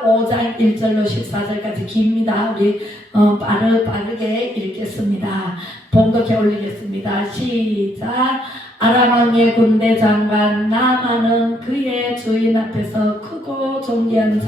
누가복음 5장 1절로 14절까지 깁니다. 우리 빠르게 읽겠습니다. 봉독해 올리겠습니다. 시작. 아람 왕의 군대 장관 나만은 그의 주인 앞에서 크고 존귀한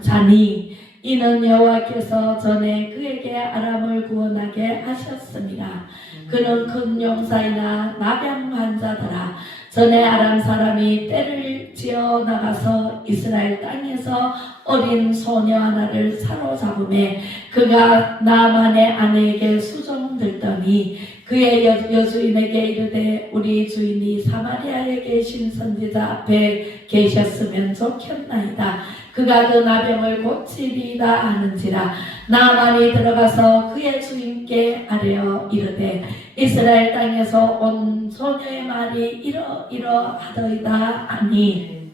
자니 이는 여호와께서 전에 그에게 아람을 구원하게 하셨습니다. 그는 큰 용사이나 나병 환자더라. 전에 아람 사람이 떼를 지어 나가서 이스라엘 땅에서 어린 소녀 하나를 사로잡음에 그가 나만의 아내에게 수종들더니 그의 여주인에게 이르되 우리 주인이 사마리아에 계신 선지자 앞에 계셨으면 좋겠나이다. 그가 그 나병을 고치리다 하는지라. 나만이 들어가서 그의 주인께 아뢰어 이르되 이스라엘 땅에서 온 소녀의 말이 이러하더이다 하니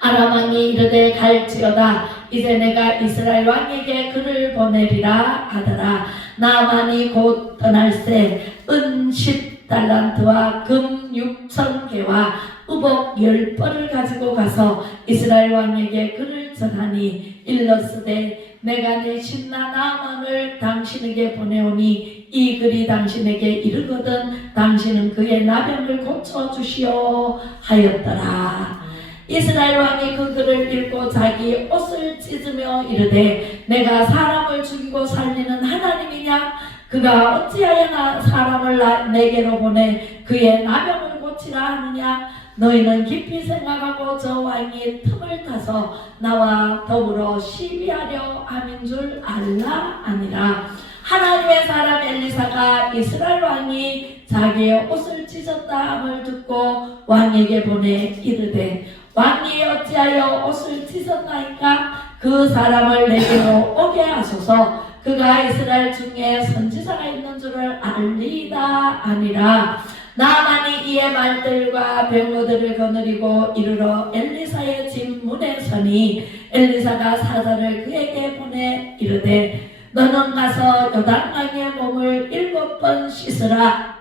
아람 왕이 이르되 갈지어다. 이제 내가 이스라엘 왕에게 그를 보내리라 하더라. 나만이 곧 떠날새 은 10달란트와 금 6,000개와 우복 10벌을 가지고 가서 이스라엘 왕에게 그를 전하니 일렀으되 내가 내 신나 나만을 당신에게 보내오니 이 글이 당신에게 이르거든 당신은 그의 나병을 고쳐주시오 하였더라. 이스라엘 왕이 그 글을 읽고 자기 옷을 찢으며 이르되 내가 사람을 죽이고 살리는 하나님이냐? 그가 어찌하여 사람을 내게로 보내 그의 나병을 고치라 하느냐? 너희는 깊이 생각하고 저 왕이 틈을 타서 나와 더불어 시비하려 함인 줄 알라 아니라. 하나님의 사람 엘리사가 이스라엘 왕이 자기의 옷을 찢었다 함을 듣고 왕에게 보내 이르되 왕이 어찌하여 옷을 찢었나이까? 그 사람을 내게로 오게 하소서. 그가 이스라엘 중에 선지자가 있는 줄을 알리다 아니라. 나만이 이의 말들과 병거들을 거느리고 이르러 엘리사의 집 문에 서니 엘리사가 사자를 그에게 보내 이르되 너는 가서 요단강의 몸을 7번 씻으라.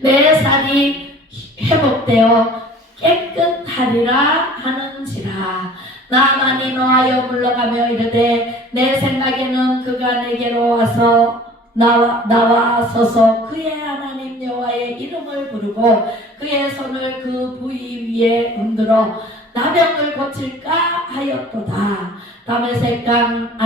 내 살이 회복되어 깨끗하리라 하는지라. 나만이 노하여 물러가며 이르되 내 생각에는 그가 내게로 와서 나와 서서 그의 하나님 여호와의 이름을 부르고 그의 손을 그 부위 위에 흔들어 나병을 고칠까 하였도다. 다메섹강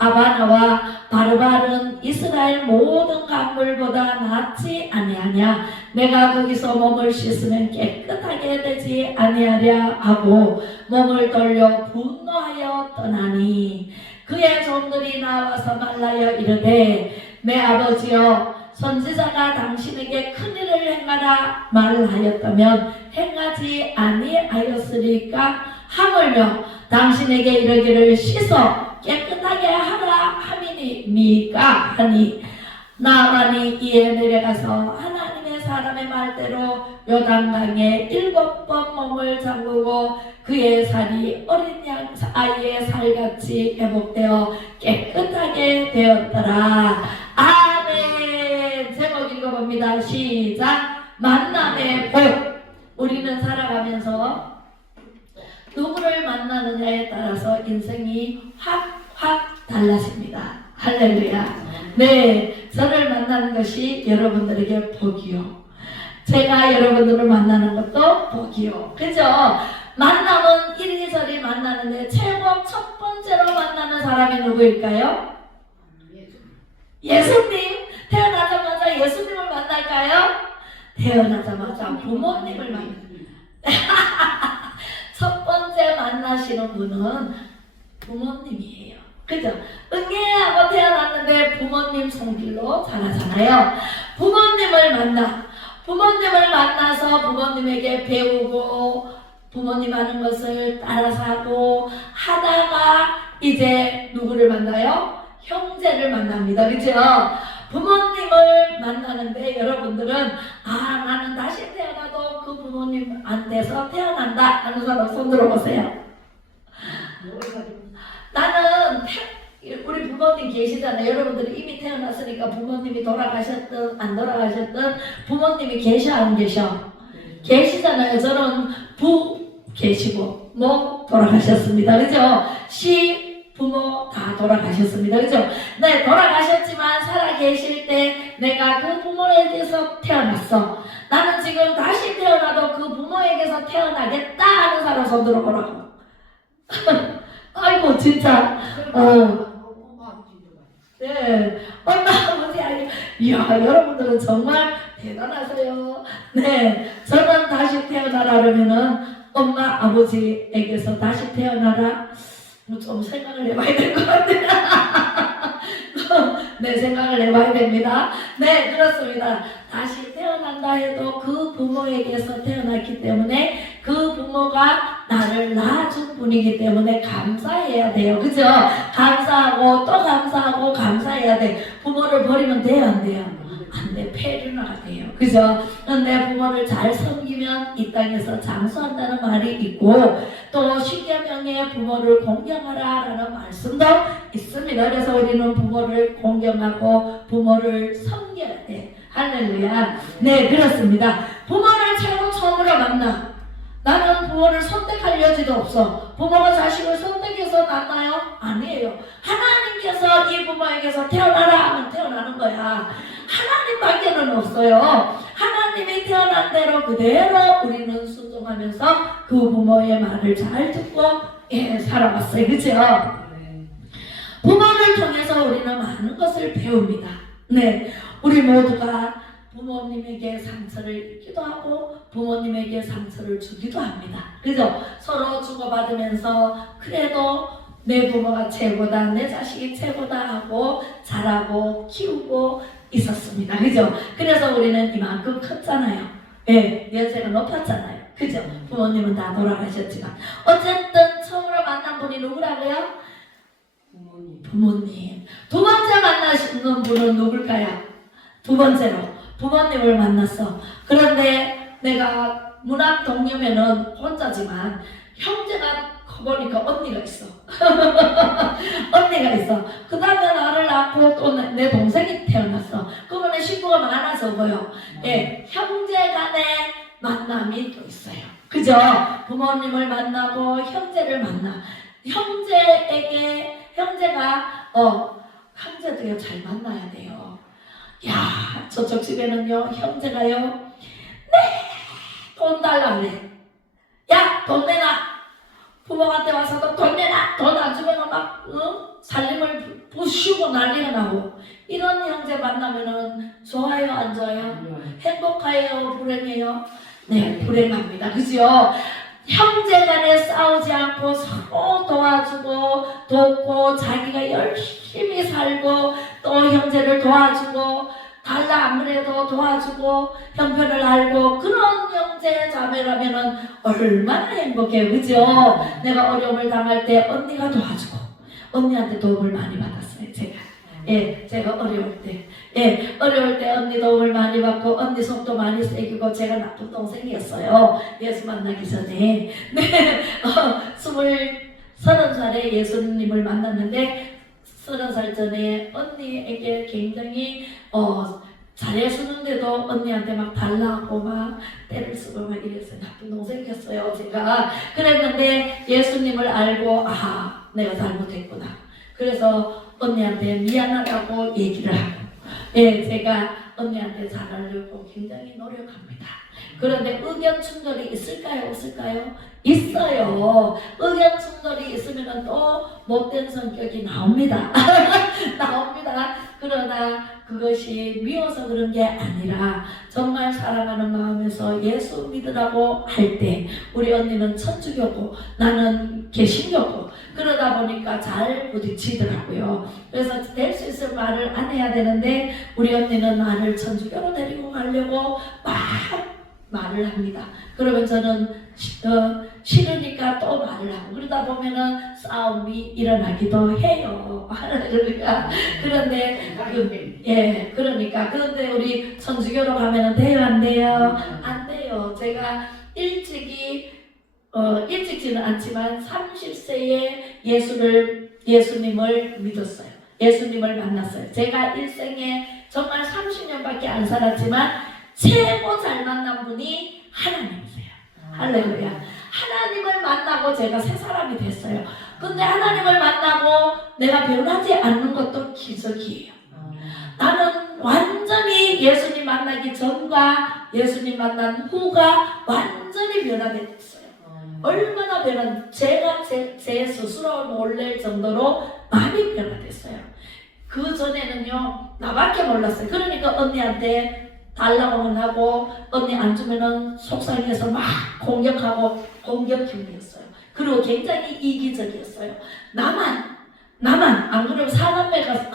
아바나와 바르발은 이스라엘 모든 강물보다 낫지 아니하냐? 내가 거기서 몸을 씻으면 깨끗하게 되지 아니하랴 하고 몸을 돌려 분노하여 떠나니 그의 종들이 나와서 말하여 이르되 내 아버지여 선지자가 당신에게 큰일을 행하라 말하였다면 행하지 아니하였으리까? 하물며 당신에게 이르기를 씻어 깨끗하게 하라 함이니까 하니 나만이 이에 내려가서 하나님의 사람의 말대로 요단강에 7번 몸을 잠그고 그의 살이 어린 아이의 살같이 회복되어 깨끗하게 되었더라. 아멘. 제목 읽어봅니다. 시작. 만남의 복. 우리는 살아가면서 누구를 만나느냐에 따라서 인생이 확 달라집니다. 할렐루야. 네, 저를 만나는 것이 여러분들에게 복이요. 제가 여러분들을 만나는 것도 복이요. 그죠? 만남은 이리저리 만나는데 최고 첫 번째로 만나는 사람이 누구일까요? 예수님. 태어나자마자 예수님을 만날까요? 태어나자마자 부모님을 만납니다. 첫 번째 만나시는 분은 부모님이에요. 그죠? 응애하고 태어났는데 부모님 손길로 자라잖아요. 부모님을 만나서 부모님에게 배우고 부모님 하는 것을 따라서 하고 하다가 이제 누구를 만나요? 형제를 만납니다. 그죠? 부모님을 만나는데 여러분들은 나는 다시 태어나도 그 부모님한테서 태어난다 하는 사람 손 들어보세요. 나는 우리 부모님 계시잖아요. 여러분들이 이미 태어났으니까 부모님이 돌아가셨든 안 돌아가셨든 부모님이 계셔 안 계셔? 계시잖아요. 저는 계시고 돌아가셨습니다. 그죠? 시, 부모 다 돌아가셨습니다. 그죠? 네, 돌아가셨지만 살아계실 때 내가 그 부모에게서 태어났어. 나는 지금 다시 태어나도 그 부모에게서 태어나겠다 하는 사람 손 들어보라고. 아이고 진짜 네, 엄마 아버지 아니, 이야 여러분들은 정말 대단하세요. 네, 저는 다시 태어나라 그러면은 엄마 아버지에게서 다시 태어나라. 좀 생각을 해봐야 될 것 같아요. 네, 생각을 해봐야 됩니다. 네, 그렇습니다. 다시 태어난다 해도 그 부모에게서 태어났기 때문에 그 부모가 나를 낳아준 분이기 때문에 감사해야 돼요. 그죠? 감사하고 또 감사하고 감사해야 돼. 부모를 버리면 돼요, 안 돼요? 안 돼. 폐륜화가 돼요. 그죠? 내 부모를 잘 섬기면 이 땅에서 장수한다는 말이 있고 또 십계명에 부모를 공경하라 라는 말씀도 있습니다. 그래서 우리는 부모를 공경하고 부모를 섬겨야 돼. 할렐루야. 네, 그렇습니다. 부모를 최고 처음으로 만나. 나는 부모를 선택할 여지도 없어. 부모가 자식을 선택해서 낳나요? 아니에요. 하나님께서 이 부모에게서 태어나라 하면 태어나는 거야. 하나님밖에는 없어요. 하나님이 태어난 대로 그대로 우리는 순종하면서 그 부모의 말을 잘 듣고 살아왔어요. 그렇죠? 부모를 통해서 우리는 많은 것을 배웁니다. 네, 우리 모두가 부모님에게 상처를 입기도 하고 부모님에게 상처를 주기도 합니다. 그죠? 서로 주고받으면서 그래도 내 부모가 최고다, 내 자식이 최고다 하고 자라고 키우고 있었습니다. 그죠? 그래서 우리는 이만큼 컸잖아요. 예, 연세가 높았잖아요. 그죠? 부모님은 다 돌아가셨지만 어쨌든 처음으로 만난 분이 누구라고요? 부모님. 두 번째 만나시는 분은 누굴까요? 두 번째로 부모님을 만났어. 그런데 내가 문학 동료면은 혼자지만 형제가 커보니까 언니가 있어. 언니가 있어. 그 다음에 나를 낳고 또 내 동생이 태어났어. 그러면 식구가 많아져고요. 예, 형제 간의 만남이 또 있어요. 그죠? 부모님을 만나고 형제를 만나. 형제가 형제도 잘 만나야 돼요. 야, 저쪽 집에는요, 형제가요, 네, 돈 달라 그래. 야, 돈 내놔. 부모한테 와서도 돈 내놔. 돈 안 주면 막, 살림을 부수고 난리가 나고. 이런 형제 만나면은 좋아요, 안 좋아요? 행복해요, 불행해요? 네, 불행합니다. 그죠? 형제 간에 싸우지 않고 서로 도와주고 돕고 자기가 열심히 살고 또 형제를 도와주고 달라 안 그래도 도와주고 형편을 알고 그런 형제 자매라면은 얼마나 행복해요. 그죠? 내가 어려움을 당할 때 언니가 도와주고 언니한테 도움을 많이 받았어요. 제가 어려울 때 언니 도움을 많이 받고 언니 속도 많이 새기고 제가 나쁜 동생이었어요. 예수 만나기 전에. 네, 30살에 예수님을 만났는데 30살 전에 언니에게 굉장히 잘해주는데도 언니한테 막 달라고 막 때를 쓰고 막 이랬어요. 나쁜 동생이었어요. 제가 그랬는데 예수님을 알고 내가 잘못했구나. 그래서 언니한테 미안하다고 얘기를 하고 제가 언니한테 잘하려고 굉장히 노력합니다. 그런데 의견 충돌이 있을까요? 없을까요? 있어요. 의견 충돌이 있으면 또 못된 성격이 나옵니다. 나옵니다. 그러나 그것이 미워서 그런 게 아니라 정말 사랑하는 마음에서 예수 믿으라고 할 때 우리 언니는 천주교고 나는 개신교고 그러다 보니까 잘 부딪히더라고요. 그래서 될 수 있을 말을 안 해야 되는데 우리 언니는 나를 천주교로 데리고 가려고 막 말을 합니다. 그러면 저는 싫으니까 또 말을 하고 그러다 보면은 싸움이 일어나기도 해요. 그런데 그런데 우리 천주교로 가면은 돼요, 안 돼요? 안 돼요. 제가 일찍지는 않지만 30세에 예수님을 믿었어요. 예수님을 만났어요. 제가 일생에 정말 30년밖에 안 살았지만 최고 잘 만난 분이 하나님이세요. 할렐루야. 하나님을 만나고 제가 새 사람이 됐어요. 근데 하나님을 만나고 내가 변하지 않는 것도 기적이에요. 나는 완전히 예수님 만나기 전과 예수님 만난 후가 완전히 변화됐어요. 얼마나 제가 제 스스로 놀랄 정도로 많이 변화됐어요. 그 전에는요, 나밖에 몰랐어요. 그러니까 언니한테 달라고만 하고, 언니 안 주면은 속상해서 막 공격하고, 공격형이었어요. 그리고 굉장히 이기적이었어요. 나만, 안 그러면 사남매가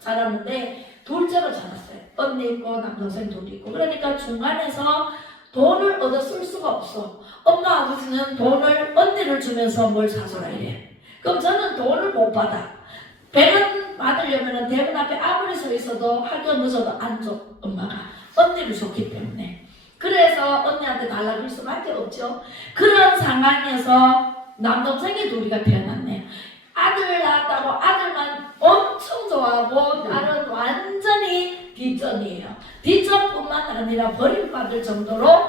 자랐는데, 둘째로 자랐어요. 언니 있고, 남동생 둘이 있고. 그러니까 중간에서 돈을 얻어 쓸 수가 없어. 엄마, 아버지는 돈을 언니를 주면서 뭘 사줘라 이래. 그럼 저는 돈을 못 받아. 배는 받으려면 대문 앞에 아무리 서 있어도 학교 늦어도 안 줘, 엄마가. 언니를 줬기 때문에. 그래서 언니한테 달라고 할 수밖에 없죠. 그런 상황에서 남동생이 둘이가 태어났네요. 아들 낳았다고 아들만 엄청 좋아하고 딸은 완전히 뒷전이에요. 뒷전뿐만 아니라 버림받을 정도로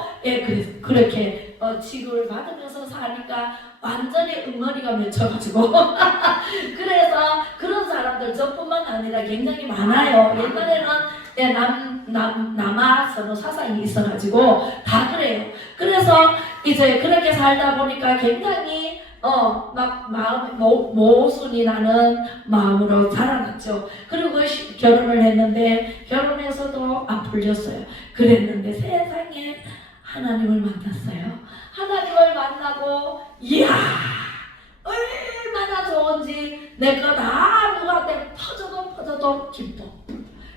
그렇게 취급을 받으면서 사니까 완전히 응어리가 맺혀가지고 그래서 그런 사람들 저뿐만 아니라 굉장히 많아요. 옛날에는 남아 선호 사상이 있어가지고 다 그래요. 그래서 이제 그렇게 살다 보니까 굉장히 막 모순이 나는 마음으로 자라났죠. 그리고 결혼을 했는데 결혼해서도 안 풀렸어요. 그랬는데 세상에 하나님을 만났어요. 하나님을 만나고 이야 얼마나 좋은지 내 거 다 누구한테 퍼져도 기뻐.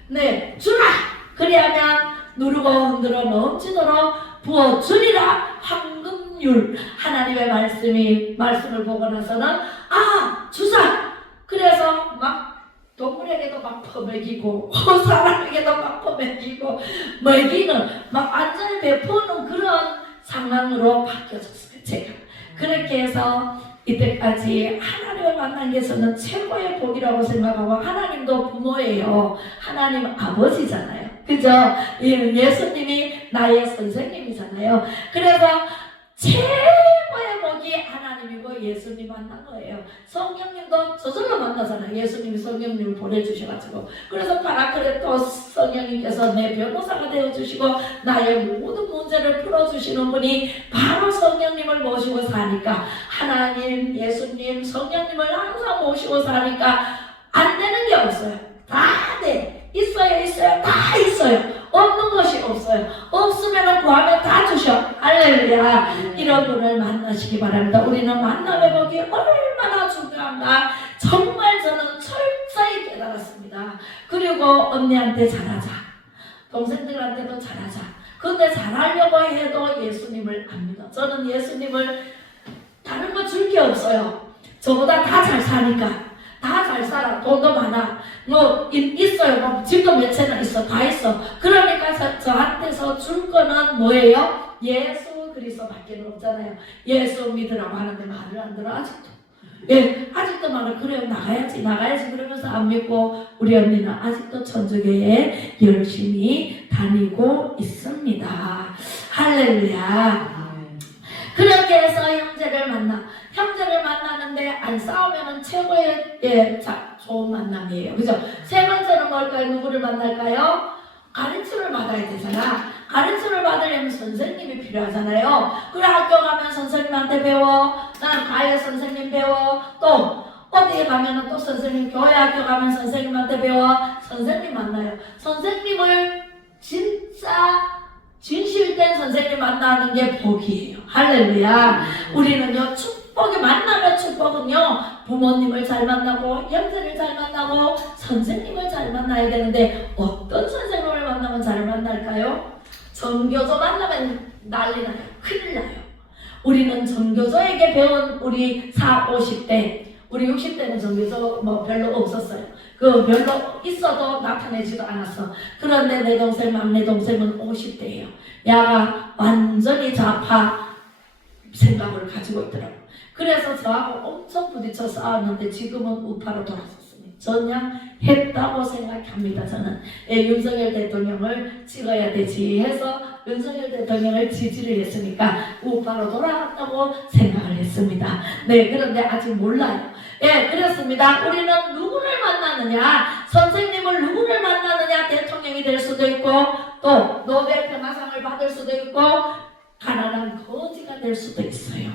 네, 주라! 그리하면 누르고 흔들어 넘치도록 부어주리라. 황금률. 하나님의 말씀을 보고 나서는 주사! 그래서 막 동물에게도 막 퍼먹이고 사람에게도 막 퍼먹이고 먹이는 막 완전히 베푸는 그런 상황으로 바뀌어졌어요. 제가 그렇게 해서 이때까지 하나님을 만난 게 저는 최고의 복이라고 생각하고, 하나님도 부모예요. 하나님 아버지잖아요. 그죠? 예수님이 나의 선생님이잖아요. 그래서 최고의 복이 하나님이고 예수님 만난 거예요. 성령님도 저절로 만나잖아요. 예수님이 성령님을 보내주셔가지고. 그래서 파라크레토스 성령님께서 내 변호사가 되어주시고 나의 모든 문제를 풀어주시는 분이 바로 성령님을 모시고 사니까, 하나님, 예수님, 성령님을 항상 모시고 사니까 안 되는 게 없어요. 다 돼. 있어요. 다 있어요. 없는 것이 없어요. 없으면 구하면 다 주셔. 할렐루야. 이런 분을 만나시기 바랍니다. 우리는 만남의 복이 얼마나 중요한가 정말 저는 철저히 깨달았습니다. 그리고 언니한테 잘하자, 동생들한테도 잘하자. 근데 잘하려고 해도 예수님을 안 믿어. 저는 예수님을 다른 거 줄 게 없어요. 저보다 다 잘 사니까. 다 잘 살아. 돈도 많아. 있어요. 집도 몇 채나 있어. 다 있어. 그러니까 저한테서 줄 거는 뭐예요? 예수 그리스도밖에 없잖아요. 예수 믿으라고 하는데 말을 안 들어. 아직도. 아직도 말을 그래요. 나가야지 그러면서 안 믿고, 우리 언니는 아직도 천주교에 열심히 다니고 있습니다. 할렐루야. 그렇게 해서 형제를 만나는데 안 싸우면은 최고의 좋은 만남이에요. 그죠? 세 번째는 뭘까요? 누구를 만날까요? 가르침을 받아야 되잖아. 가르침을 받으려면 선생님이 필요하잖아요. 그래, 학교 가면 선생님한테 배워. 난 과외 선생님 배워. 또 어디에 가면은 또 선생님, 교회 학교 가면 선생님한테 배워. 선생님 만나요. 선생님을 진짜 진실된 선생님 만나는 게 복이에요. 할렐루야. 우리는요, 만나면 축복은요, 부모님을 잘 만나고 형제를 잘 만나고 선생님을 잘 만나야 되는데, 어떤 선생님을 만나면 잘 만날까요? 전교조 만나면 난리 나요. 큰일 나요. 우리는 전교조에게 배운 우리 50대, 우리 60대는 전교조 별로 없었어요. 별로 있어도 나타내지도 않았어. 그런데 내 동생, 막내 동생은 50대예요. 야가 완전히 좌파 생각을 가지고 있더라고. 그래서 저하고 엄청 부딪혀 싸웠는데 지금은 우파로 돌아섰습니다. 전향했다고 생각합니다. 저는 윤석열 대통령을 찍어야 되지 해서 윤석열 대통령을 지지를 했으니까 우파로 돌아왔다고 생각을 했습니다. 네, 그런데 아직 몰라요. 예, 그렇습니다. 우리는 누구를 만나느냐, 선생님을 누구를 만나느냐, 대통령이 될 수도 있고 또 노벨 평화상을 받을 수도 있고 가난한 거지가 될 수도 있어요.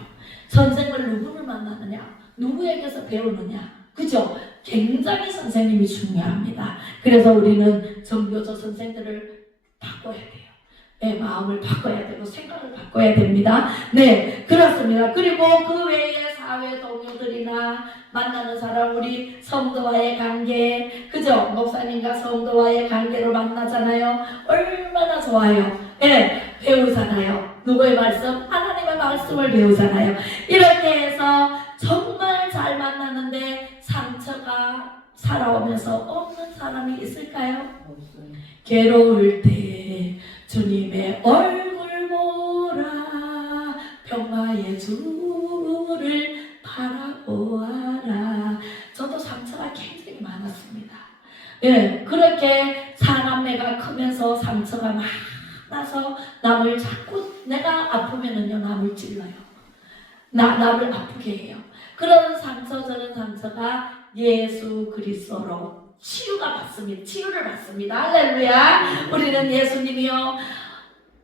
선생을 누구를 만나느냐, 누구에게서 배우느냐, 그죠? 굉장히 선생님이 중요합니다. 그래서 우리는 정교조 선생들을 바꿔야 돼요. 네, 마음을 바꿔야 되고 생각을 바꿔야 됩니다. 네, 그렇습니다. 그리고 그 외에 사회 동료들이나 만나는 사람, 우리 성도와의 관계, 그죠? 목사님과 성도와의 관계로 만나잖아요. 얼마나 좋아요. 네, 배우잖아요. 누구의 말씀? 하나님의 말씀을 배우잖아요. 이렇게 해서 정말 잘 만나는데 상처가 살아오면서 없는 사람이 있을까요? 괴로울 때 주님의 얼굴 보라, 평화의 주를 바라보아라. 저도 상처가 굉장히 많았습니다. 예, 그렇게 사남매가 크면서 상처가 많아서 남을 자꾸, 내가 아프면은요 남을 찔러요. 남을 아프게 해요. 그런 상처, 저런 상처가 예수 그리스도로 치유가 받습니다. 치유를 받습니다. 할렐루야. 우리는 예수님이요,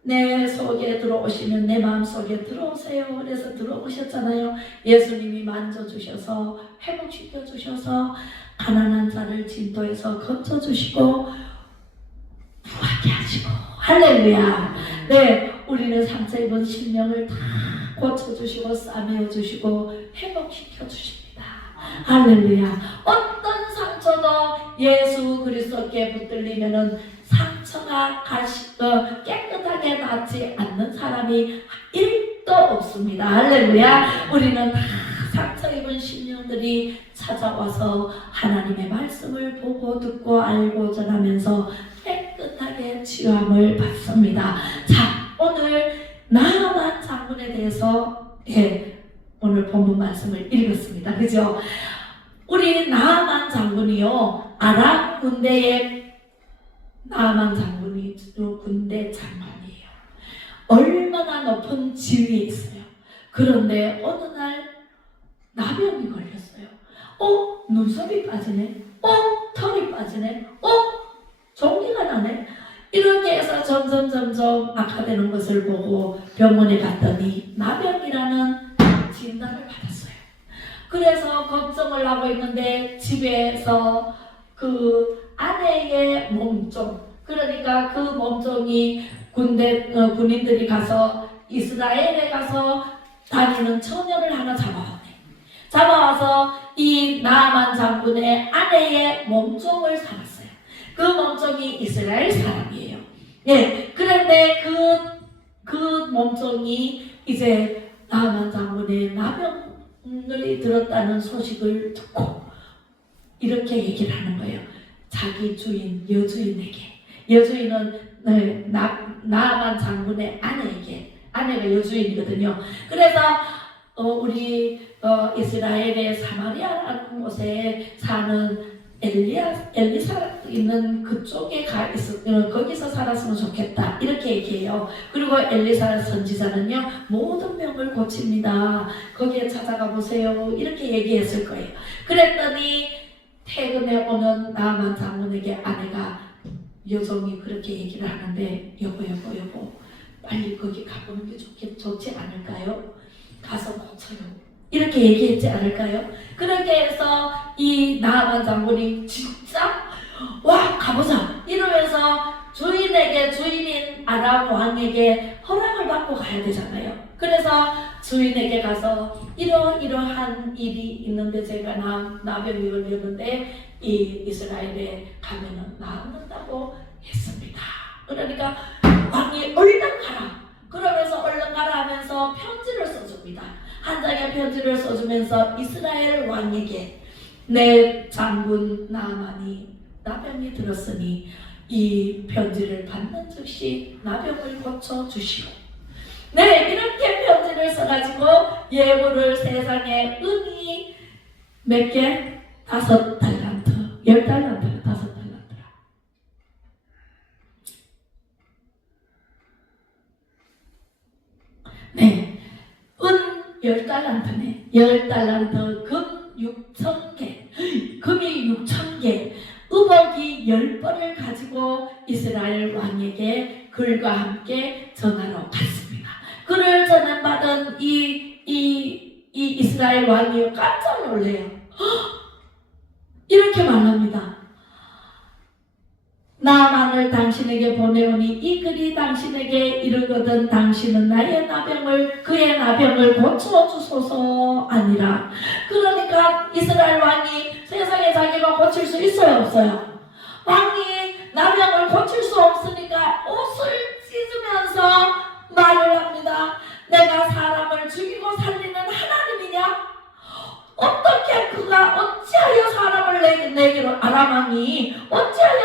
내 속에 들어오시면 내 마음 속에 들어오세요. 그래서 들어오셨잖아요. 예수님이 만져주셔서 회복시켜주셔서 가난한 자를 진도에서 건져주시고 부하게 하시고, 할렐루야. 네, 우리는 상처 입은 심령을 다 고쳐주시고 싸매어주시고 회복시켜주십니다. 할렐루야. 어떤 상처도 예수 그리스도께 붙들리면은 상처가 깨끗하게 낫지 않는 사람이 1도 없습니다. 할렐루야. 우리는 다 상처 입은 심령들이 찾아와서 하나님의 말씀을 보고 듣고 알고 전하면서 깨끗하게 치유함을 받습니다. 자, 오늘 나만 장군에 대해서 오늘 본문 말씀을 읽었습니다. 그죠? 우리 나만 장군이요, 아람 군대의 나만 장군이 군대 장관이에요. 얼마나 높은 지위에 있어요. 그런데 어느 날 나병이 걸렸어요. 눈썹이 빠지네. 털이 빠지네. 종기가 나네. 이렇게 해서 점점 악화되는 것을 보고 병원에 갔더니 나병이라는 진단을 받았어요. 그래서 걱정을 하고 있는데 집에서 그 아내의 몸종, 그러니까 그 몸종이 군인들이 가서 이스라엘에 가서 다니는 처녀를 하나 잡아와서 이 나아만 장군의 아내의 몸종을 삼았어요. 그 몸종이 이스라엘 사람이에요. 예, 그런데 그 몸종이 이제 나아만 장군의 나병을 들었다는 소식을 듣고 이렇게 얘기를 하는 거예요. 자기 주인, 여주인은 나아만 장군의 아내에게, 아내가 여주인이거든요. 그래서 우리 이스라엘의 사마리아라는 곳에 사는 엘리사 있는 그쪽에 거기서 살았으면 좋겠다, 이렇게 얘기해요. 그리고 엘리사 선지자는요, 모든 병을 고칩니다. 거기에 찾아가 보세요, 이렇게 얘기했을 거예요. 그랬더니 퇴근에 오는 나아만 장군에게 아내가, 여종이 그렇게 얘기를 하는데, 여보 빨리 거기 가보는 게 좋지 않을까요? 가서 고쳐요, 이렇게 얘기했지 않을까요? 그렇게 해서 이 나아만 장군이 진짜 가보자 이러면서 주인인 아람 왕에게 허락을 받고 가야 되잖아요. 그래서 주인에게 가서 이러한 일이 있는데 제가 나병이 걸렸는데 이 이스라엘에 가면은 나는다고 했습니다. 그러니까 왕이 얼른 가라, 그러면서 얼른 가라 하면서 편지를 써줍니다. 한 장의 편지를 써주면서 이스라엘 왕에게, 내 장군 나아만이 나병이 들었으니 이 편지를 받는 즉시 나병을 고쳐주시오. 네, 이렇게 편지를 써가지고 예물을 세상에 은이 몇 개? 5 달란트. 10달란트가 5달란트라. 네, 은 10달란트네. 10달란트, 금 6,000개, 금이 6,000개, 의복이 10벌을 가지고 이스라엘 왕에게 글과 함께 전하러 갔습니다. 글을 전함받은 이 이스라엘 왕이 깜짝 놀래요. 이렇게 말합니다. 나만을 당신에게 보내오니 이 글이 당신에게 이르거든 당신은 나의 나병을 그의 나병을 고쳐주소서 아니라. 그러니까 이스라엘 왕이 세상에 자기가 고칠 수 있어요 없어요? 왕이 나병을 고칠 수 없으니까 옷을 찢으면서 말을 합니다. 내가 사람을 죽이고 살리는 하나님이냐? 어떻게 그가 어찌하여 사람을 내게로 아람 왕이 어찌하여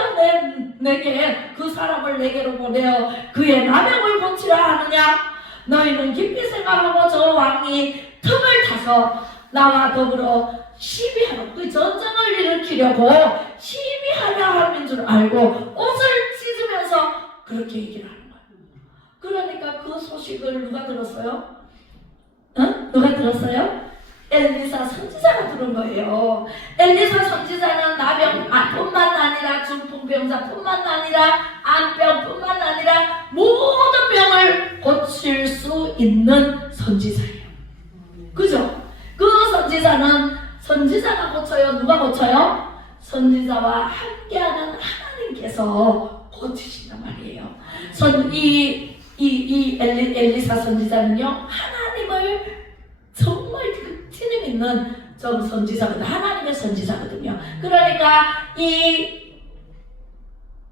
내게 그 사람을 내게로 보내어 그의 나병을 고치라 하느냐? 너희는 깊이 생각하고 저 왕이 틈을 타서 나와 더불어 시비하러 그 전쟁을 일으키려고 시비하려 함인 줄 알고 옷을 찢으면서 그렇게 얘기를 하는 거예요. 그러니까 그 소식을 누가 들었어요? 누가 들었어요? 엘리사 선지자가 들은 거예요. 엘리사 선지자는 나병뿐만 아니라 중풍병자뿐만 아니라 암병뿐만 아니라 모든 병을 고칠 수 있는 선지자예요. 그죠? 그 선지자는 선지자가 고쳐요? 누가 고쳐요? 선지자와 함께하는 하나님께서 고치신단 말이에요. 엘리사 선지자는요, 하나님을 정말 신임 있는 선지자거든요. 하나님의 선지자거든요. 그러니까 이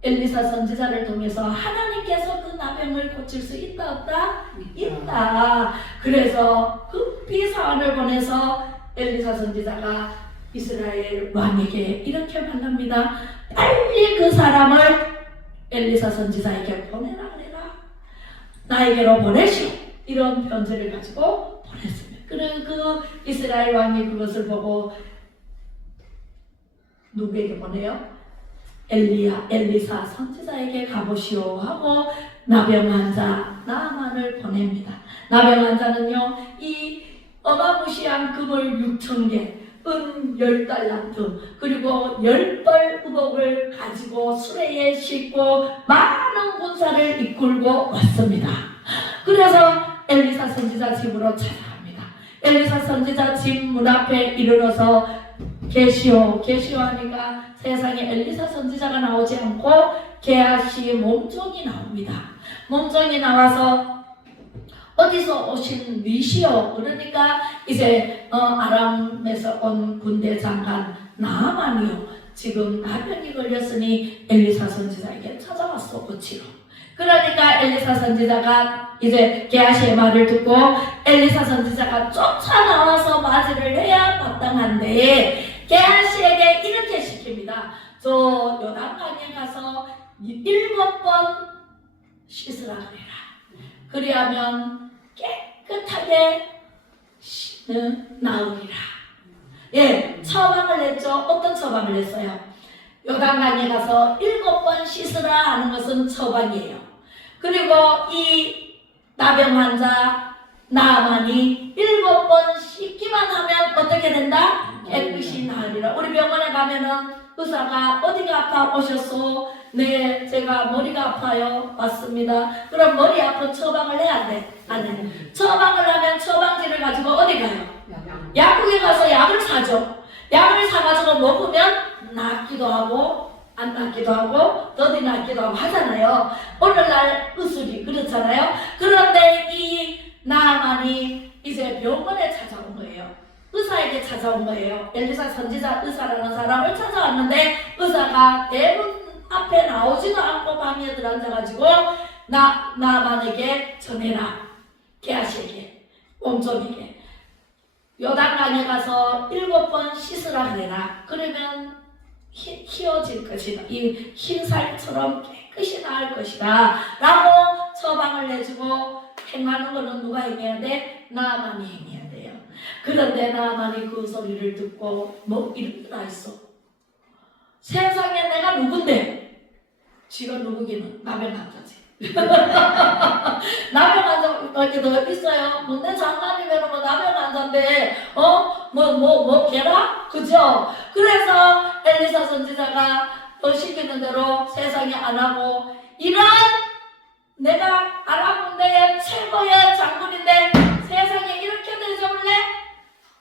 엘리사 선지자를 통해서 하나님께서 그 나병을 고칠 수 있다 없다? 있다. 그래서 급히 사안을 보내서 엘리사 선지자가 이스라엘 왕에게 이렇게 말합니다. 빨리 그 사람을 엘리사 선지자에게 보내라 그래라. 나에게로 보내시오. 이런 편지를 가지고 보냈습니다. 그 이스라엘 왕이 그것을 보고 누구에게 보내요? 엘리사 선지자에게 가보시오 하고 나병 환자 나만을 보냅니다. 나병 환자는요, 이 어마무시한 금을 6,000개, 은 10달란트, 그리고 10벌 의복을 가지고 수레에 싣고 많은 군사를 이끌고 왔습니다. 그래서 엘리사 선지자 집으로 찾아갑니다. 엘리사 선지자 집 문 앞에 이르러서 계시오 하니까 세상에 엘리사 선지자가 나오지 않고 게하시의 몸종이 나옵니다. 몸종이 나와서 어디서 오신 니시오? 그러니까 이제 아람에서 온 군대 장관 나아만이요. 지금 나병이 걸렸으니 엘리사 선지자에게 찾아왔어 고치러. 그러니까 엘리사 선지자가 이제 게하시의 말을 듣고 엘리사 선지자가 쫓아나와서 맞이를 해야 마땅한데 게하시에게 이렇게 시킵니다. 저 요단강에 가서 7번 씻으라 그래라. 그리하면 깨끗하게 나으리라. 예, 처방을 냈죠. 어떤 처방을 냈어요? 요단강에 가서 7번 씻으라 하는 것은 처방이에요. 그리고 이 나병 환자 나아만이 7번 씻기만 하면 어떻게 된다? 깨끗이 나으리라. 우리 병원에 가면은 의사가 어디가 아파 오셨소? 네, 제가 머리가 아파요. 맞습니다. 그럼 머리 아픈 처방을 해야 돼? 안 해. 처방을 하면 처방지를 가지고 어디 가요? 약국에 가서 약을 사죠. 약을 사가지고 먹으면 낫기도 하고 안 낫기도 하고 더디 낫기도 하고 하잖아요. 오늘날 의술이 그렇잖아요. 그런데 이 나아만이 이제 병원에 찾아온 거예요. 의사에게 찾아온 거예요. 엘리사 선지자 의사라는 사람을 찾아왔는데 의사가 대문 앞에 나오지도 않고 방에 들어앉아가지고 나아만에게 전해라. 게하시에게, 몸종에게 요단강에 가서 7번 씻으라 그래라. 그러면 희어질 것이다. 이 흰살처럼 깨끗이 나을 것이다 라고 처방을 내주고 행하는 거는 누가 행해야 돼? 나아만이 행해야 돼요. 그런데 나아만이 그 소리를 듣고 뭐 이런 줄 알았어. 세상에 내가 누군데? 지가 누구기는 남의 남자지. 남의 남자 이렇게 더 있어요. 문대 장관이면 뭐 남의 남자인데 걔라? 그죠? 그래서 엘리사 선지자가 시키는 대로 세상에 안 하고 이런 내가 아람 군대의 최고의 장군인데 세상에 이렇게 되져볼래?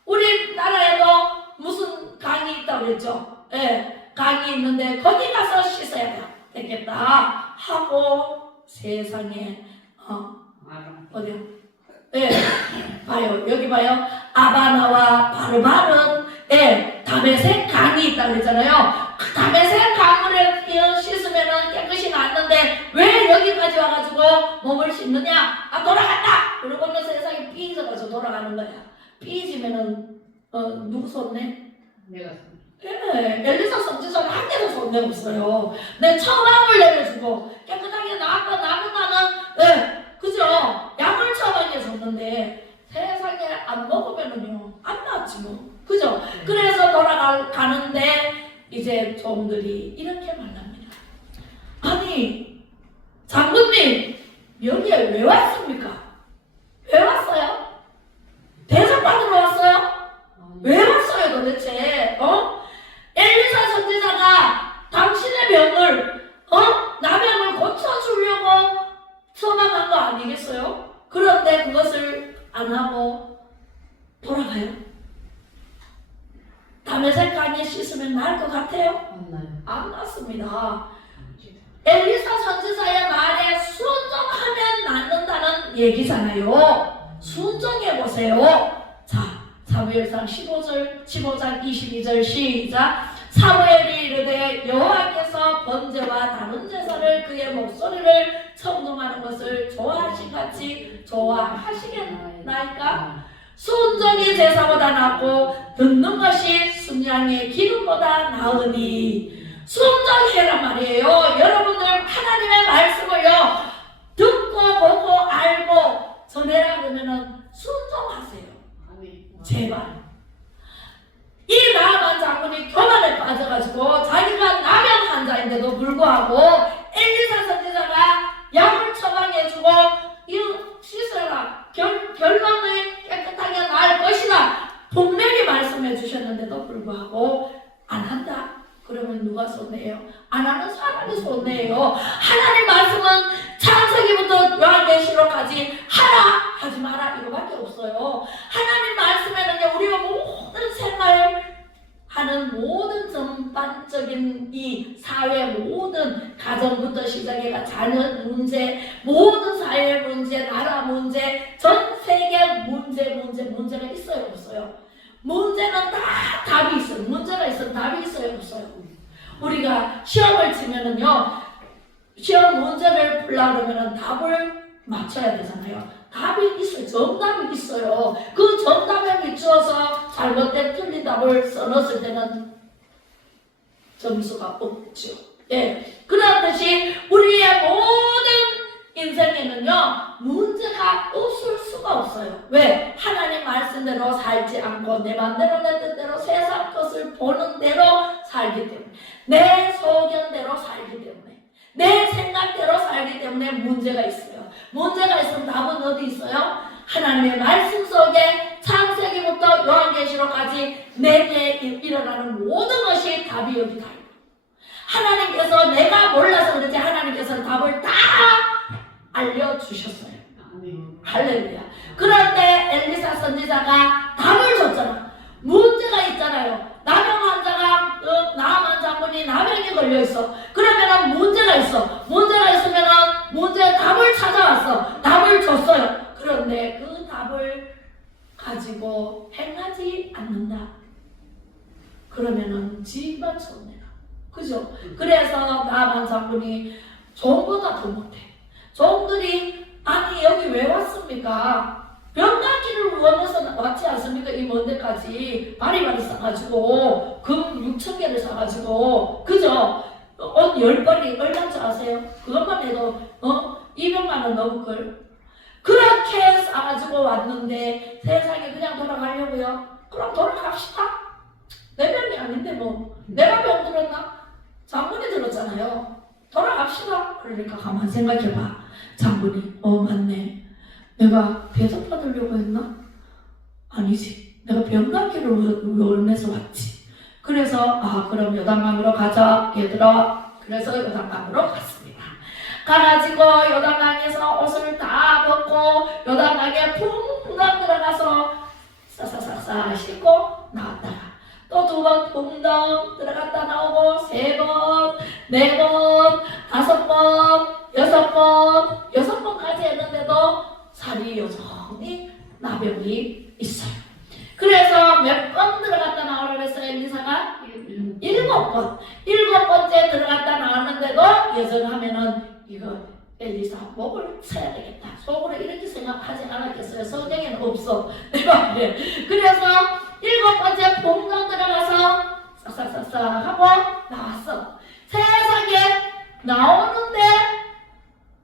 우리나라에도 무슨 강이 있다고 그랬죠? 예, 강이 있는데 거기 가서 씻어야 되겠다 하고 세상에 어디요? 예, 봐요. 여기 봐요. 아바나와 바르바른 다메섹 강이 있다고 그랬잖아요. 그 다메섹 강을 씻으면 깨끗이 낫는데 왜 여기까지 와가지고 몸을 씻느냐? 돌아간다! 그러고는 세상에 삐져가지고 돌아가는 거야. 삐지면은 누구 손내? 내가 엘리사 선지자는 한 개도 손내 없어요. 내 처방을 내려주고 깨끗하게 나았다 나는 그죠? 약을 처방해 줬는데 세상에 안 먹으면은요 안 나았지 뭐. 그죠? 그래서 돌아가는데 이제 종들이 이렇게 말합니다. 아니 장군님 여기에 왜 왔습니까? 왜 왔어요? 대접받으러 왔어요? 왜 왔어요 도대체? 엘리사 선지자가 당신의 병을 나병을 고쳐주려고 소망한 거 아니겠어요? 그런데 그것을 안 하고 돌아가요. 다메섹 강에 씻으면 나을 것 같아요? 안 낫습니다. 엘리사 선지자의 말에 순종하면 낫는다는 얘기잖아요. 순종해보세요. 자, 사무엘상 15장 22절 시작. 사무엘이 이르되 여호와께서 번제와 다른 제사를 그의 목소리를 청종하는 것을 좋아하신같이 좋아하시겠나이까? 순종이 제사보다 낫고 듣는 것이 순양의 기름보다 나으니 순종해란 말이에요. 여러분들 하나님의 말씀을요 듣고 보고 알고 전해라 그러면은 순종하세요. 제발. 이 나아만 장군이 교만에 빠져가지고 자기가 나병 환자인데도 불구하고 엘리사 선지자가 약을 처방해주고 이거 씻어라 결론을 깨끗하게 나을 것이다 분명히 말씀해 주셨는데도 불구하고 안 한다. 그러면 누가 손해요? 안 하는 사람이 손해요. 하나님 말씀은 창세기부터 요한계시록까지 하라 하지 마라 이거밖에 없어요. 하나님 말씀에는요 우리가 모든 생활하는 모든 전반적인 이 사회 모든 가정부터 시작해가 자녀 문제 모든 사회 문제 나라 문제 전 세계 문제가 있어요 없어요? 문제는 다 답이 있어요. 문제가 있으면 답이 있어요 없어요? 우리가 시험을 치면은요 시험 문제를 풀려고 그러면 답을 맞춰야 되잖아요. 답이 있어요. 정답이 있어요. 그 정답에 비추어서 잘못된 틀린 답을 써넣었을 때는 점수가 없죠. 예. 그렇듯이 우리의 모든 인생에는요 문제가 없을 수가 없어요. 왜? 하나님 말씀대로 살지 않고 내 맘대로 내 뜻대로 세상 것을 보는 대로 살기 때문에 내 소견대로 살기 때문에 내 생각대로 살기 때문에 문제가 있어요. 문제가 있으면 답은 어디 있어요? 하나님의 말씀 속에 창세기부터 요한계시록까지 내게 일어나는 모든 것이 답이 여기 다 있고 하나님께서 내가 몰라서 그렇지 하나님께서는 답을 다 알려주셨어요. 할렐루야. 그런데 엘리사 선지자가 답을 줬잖아. 문제가 있잖아요. 나병 환자가 나아만 장군이 나병이 걸려있어. 그러면은 문제가 있어. 문제가 있으면은 문제의 답을 찾아왔어. 답을 줬어요. 그런데 그 답을 가지고 행하지 않는다. 그러면은 지만 손해라. 그죠? 그래서 나아만 장군이 종보다 더 못해. 종들이 아니 여기 왜 왔습니까? 병 낫기를 원해서 왔지 않습니까? 이 먼 데까지 바리바리 싸가지고 금 6,000개를 사가지고 그죠? 옷 10벌이 얼마인지 아세요? 그것만 해도 200만 원 넘을걸. 그렇게 싸가지고 왔는데 세상에 그냥 돌아가려고요? 그럼 돌아갑시다. 내 병이 아닌데 뭐 내가 병 들었나? 장군이 들었잖아요. 돌아갑시다. 그러니까 가만 생각해봐. 장군이 맞네. 내가 대접받으려고 했나? 아니지. 내가 병나기를 원해서 왔지. 그래서 그럼 요단강으로 가자 얘들아. 그래서 요단강으로 갔습니다. 가가지고 요단강에서 옷을 다 벗고 요단강에 붕덩 들어가서 싸싸싸싸 씻고 나왔다가 또 2번 붕덩 들어갔다 나오고 3번, 4번, 5번, 6번, 6번까지 했는데도 살이 여전히 나병이 있어요. 그래서 몇 번 들어갔다 나오라고 했어요, 엘리사가? 7번. 7번째 들어갔다 나왔는데도 여전하면은 이거 엘리사 목을 쳐야 되겠다. 속으로 이렇게 생각하지 않았겠어요. 성경에는 없어. 그래서 7번째 봉정 들어가서 싹싹싹싹 하고 나왔어. 세상에 나오는데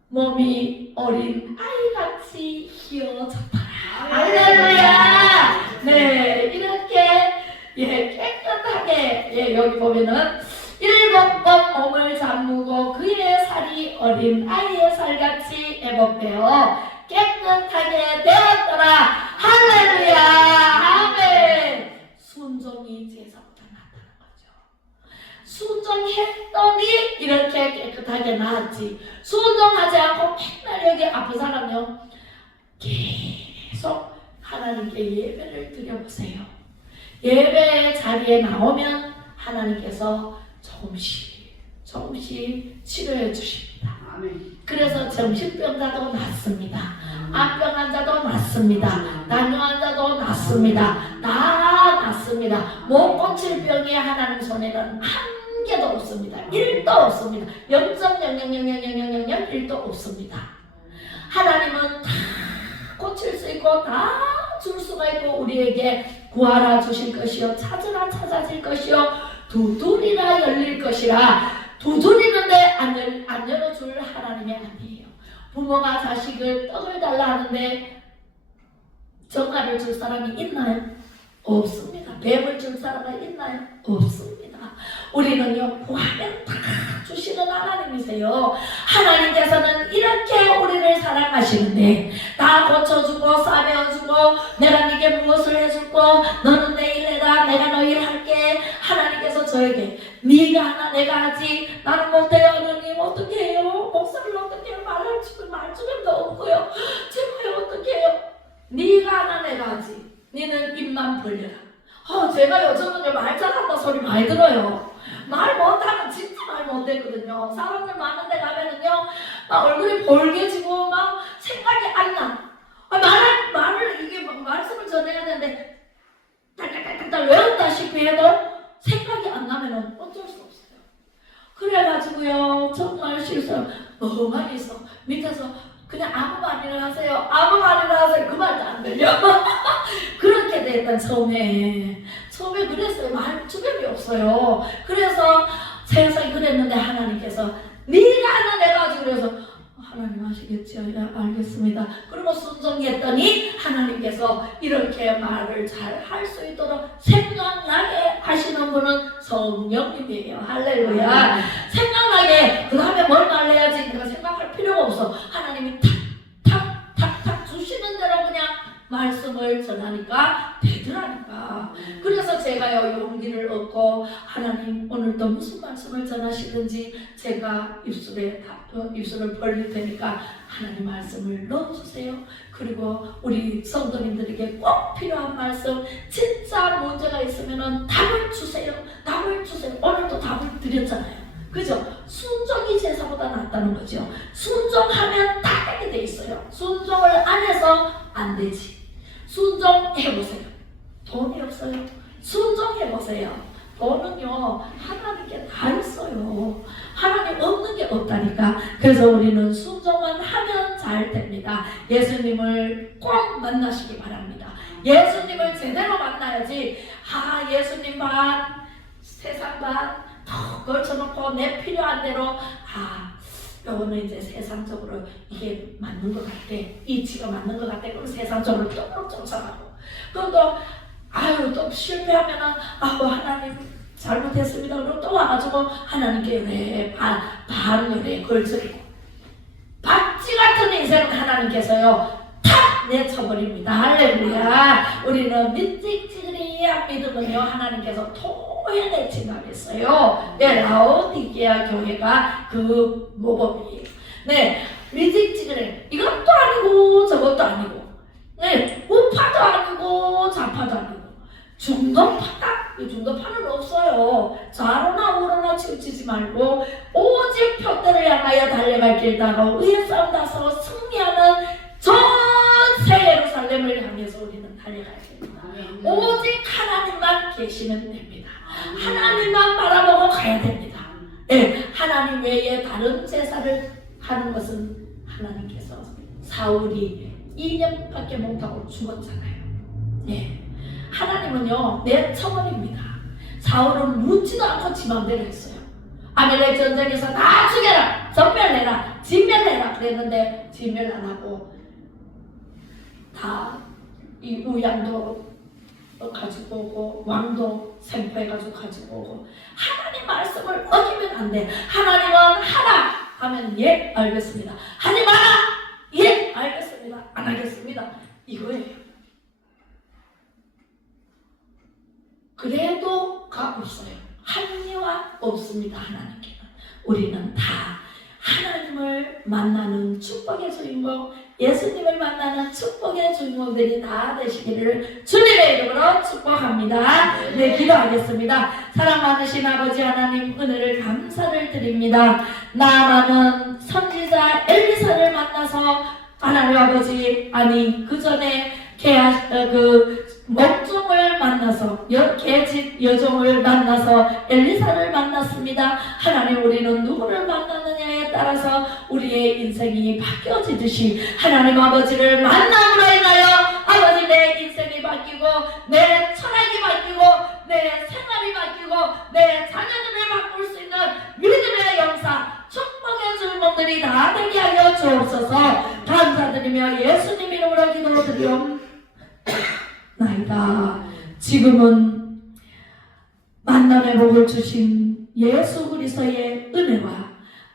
몸이 어린 아이같이 휘어졌더라. 할렐루야. 네, 이렇게 깨끗하게 여기 보면은 7번 몸을 잠그고 그의 살이 어린 아이의 살같이 회복되어 깨끗하게 되었더라. 할렐루야. 아멘. 순종이 제사부터 나타난 거죠. 순종했더니 이렇게 깨끗하게 나았지. 순종하지 않고 맨날 여기 아픈 사람요 계속 하나님께 예배를 드려보세요. 예배 자리에 나오면 하나님께서 조금씩 치료해 주십니다. 그래서 정신병자도 낫습니다. 암병 환자도 낫습니다. 당뇨 환자도 낫습니다. 다 낫습니다. 못 고칠 병이 하나님 손에는 한 개도 없습니다. 1도 없습니다. 0.000000001도 1도 없습니다. 하나님은 다 고칠 수 있고 다 줄 수가 있고 우리에게 구하라 주실 것이요 찾으라 찾아질 것이요 두드리라 열릴 것이라. 두드리는데 안 열어줄 하나님이 아니에요. 부모가 자식을 떡을 달라 하는데 정가를 줄 사람이 있나요? 없습니다. 뱀을 줄 사람이 있나요? 없습니다. 우리는요 구하면 다 주시는 하나님이세요. 하나님께서는 이렇게 우리를 사랑하시는데 다 고쳐주고 싸매어주고 내가 네게 무엇을 해줄고 너는 내일 해라 내가 너일 할게. 하나님께서 저에게 네가 하나 내가 하지 나는 못해요. 너님 어떻게 해요? 목사를 어떻게 해요? 말주변도 없고요. 제발 어떻게 해요? 네가 하나 내가 하지. 너는 입만 벌려라. 제가 요즘은요 말 잘한다 소리 많이 들어요. 말 못하면 진짜 말 못했거든요. 사람들 많은 데 가면은요 막 얼굴이 벌개지고 막 생각이 안 나. 말을 이게 말씀을 전해야 되는데 딸딸딸딸 외웠다시피 해도 생각이 안 나면은 어쩔 수 없어요. 그래가지고요 정말 실수 멍하니 있어. 밑에서 그냥 아무 말이나 하세요. 아무 말이나 하세요. 그 말도 안 들려. 그렇게 됐던 처음에 그랬어요. 말 주변이 없어요. 그래서 세상이 그랬는데 하나님께서 네가 하나 내가 아주 그래서 하나님 하시겠죠. 알겠습니다. 그리고 순종했더니 하나님께서 이렇게 말을 잘 할 수 있도록 생각나게 하시는 분은 성령님이에요. 할렐루야. 생각나게 그 다음에 뭘 말해야지 내가 생각할 필요가 없어. 하나님이 탁탁탁탁 주시는 대로 그냥 말씀을 전하니까 되더라니까. 그래서 제가요 용기를 얻고 하나님 오늘도 무슨 말씀을 전하시든지 제가 입술을 벌릴 테니까 하나님 말씀을 넣어주세요. 그리고 우리 성도님들에게 꼭 필요한 말씀 진짜 문제가 있으면 답을 주세요. 답을 주세요. 오늘도 답을 드렸잖아요. 그죠? 순종이 제사보다 낫다는 거죠. 순종하면 다 되게 돼 있어요. 순종을 안 해서 안 되지. 순종해보세요. 돈이 없어요. 순종해보세요. 돈은요 하나님께 다 있어요. 하나님 없는 게 없다니까. 그래서 우리는 순종만 하면 잘 됩니다. 예수님을 꼭 만나시기 바랍니다. 예수님을 제대로 만나야지 예수님 반 세상 반 더 걸쳐놓고 내 필요한 대로 요거는 이제 세상적으로 이게 맞는 것 같아. 이치가 맞는 것 같아. 그럼 세상적으로 쫓아가고 그것도 또 실패하면은 하나님 잘못했습니다. 그리고 또 와가지고 하나님께 왜 반열에 걸쳐리고 박쥐 같은 인생은 하나님께서요 탁 내쳐버립니다. 할렐루야. 우리는 믿직지근한 믿음은요 하나님께서 토해내친다겠어요. 네, 라오디게아 교회가 그 모범이에요. 네, 믿직지근해. 이것도 아니고 저것도 아니고, 네, 우파도 아니고 좌파도 아니고 중도파다. 이 중도파는 없어요. 좌로나 우로나 치우치지 말고 오직 표대를 향하여 달려갈 길다가 의의 싸움 다서 승리하는 전세 예루살렘을 향해서 우리는 달려가야 됩니다. 오직 하나님만 계시면 됩니다. 하나님만 바라보고 가야 됩니다. 예, 하나님 외에 다른 제사를 하는 것은 하나님께서 사울이 2년밖에 못하고 죽었잖아요. 예. 하나님은요 내 청원입니다. 사울은 묻지도 않고 지 맘대로 했어요. 아멜렉 전쟁에서 다 죽여라, 전멸해라, 진멸해라 그랬는데 진멸 안 하고 다 이 우양도 가지고 오고 왕도 생포해가지고 가지고 오고 하나님 말씀을 어기면 안 돼. 하나님은 하라 하면 예 알겠습니다. 하지 마라 예 알겠습니다. 안 하겠습니다. 이거예요. 그래도 가고 있어요. 합리화 없습니다. 하나님께는. 우리는 다 하나님을 만나는 축복의 주인공, 예수님을 만나는 축복의 주인공들이 다 되시기를 주님의 이름으로 축복합니다. 네, 기도하겠습니다. 사랑 많으신 아버지 하나님 은혜를 감사를 드립니다. 나아만은 선지자 엘리사를 만나서 하나님 아버지 그 전에 목종을 만나서 계집 여종을 만나서 엘리사를 만났습니다. 하나님 우리는 누구를 만나느냐에 따라서 우리의 인생이 바뀌어지듯이 하나님 아버지를 만남으로 인하여 아버지 내 인생이 바뀌고 내 철학이 바뀌고 내 생활이 바뀌고 내 자녀들을 바꿀 수 있는 믿음의 영사 축복의 주인공들이 다 되게 하여 주옵소서. 감사드리며 예수님 이름으로 기도드리옵나이다. 지금은 만남의 복을 주신 예수 그리스도의 은혜와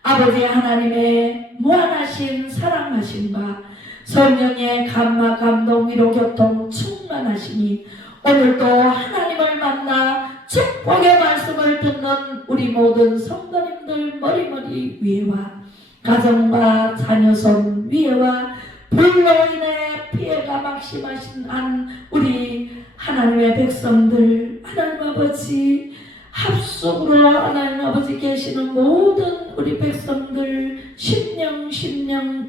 아버지 하나님의 무한하신 사랑하심과 성령의 감화 감동 위로 교통 충만하심이 오늘도 하나님을 만나 축복의 말씀을 듣는 우리 모든 성도님들 머리머리 위에와 가정과 자녀손 위에와 불로 인해 피해가 막심하신 우리 하나님의 백성들 하나님 아버지 합숙으로 하나님 아버지 계시는 모든 우리 백성들 심령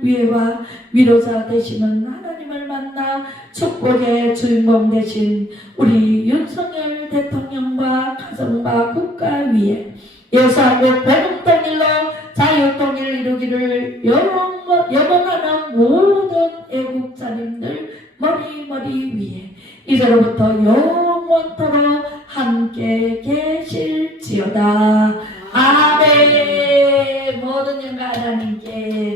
위에와 위로자 되시는 하나님을 만나 축복의 주인공 되신 우리 윤석열 대통령과 가정과 국가 위에 예수하고 복음 통일로 자유 통일 이루기를 영원하는 모든 애국자님들 머리 위에 이제로부터 영원토록 함께 계실지어다. 아멘. 모든 영광 하나님께.